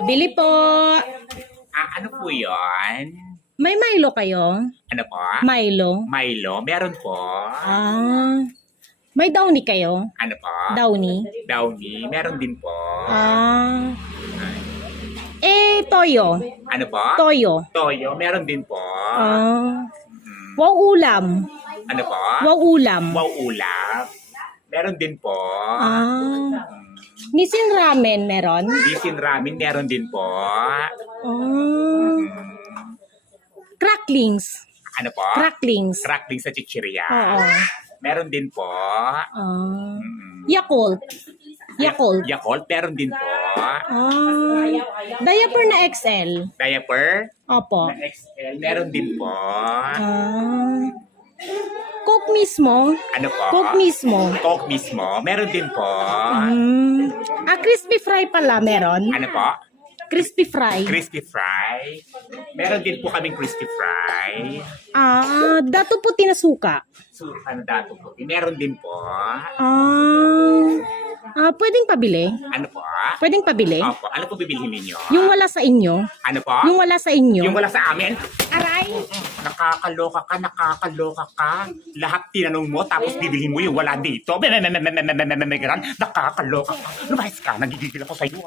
Pabili po. Ano po yun? May Milo kayo? Ano po? Milo? Milo? Meron po. May Downy kayo? Ano po? Downy? Downy? Meron din po. Toyo? Ano po? Toyo? Toyo? Meron din po. Wow ulam? Ano po? Wow ulam? Wow ulam? Meron din po. Nissin ramen meron? Nissin ramen? Meron din po. Cracklings? Ano po? Cracklings? Crackling sa chichirya? Oo. Meron din po. Yakult? Yakult? Yakult? Meron din po. Diaper na XL? Diaper? Opo. Na XL? Meron din po. Coke mismo? Ano po? Coke mismo? Coke mismo? Meron din po. Crispy fry pala meron? Ano po? Crispy fry? Crispy fry? Meron din po kaming crispy fry. Dato puti na suka? So, ano dato po? Meron din po. Pwedeng pabili? Ano po? Pwedeng pabili? Opo. Ano po bibilhin ninyo? Yung wala sa inyo? Ano po? Yung wala sa inyo? Yung wala sa amin? Aray! Nakakaloka ka, nakakaloka ka. Lahat tinanong mo, tapos bibilhin mo yung wala dito. Nakakaloka ka. Lumayas ka, nagigigil ako sa'yo.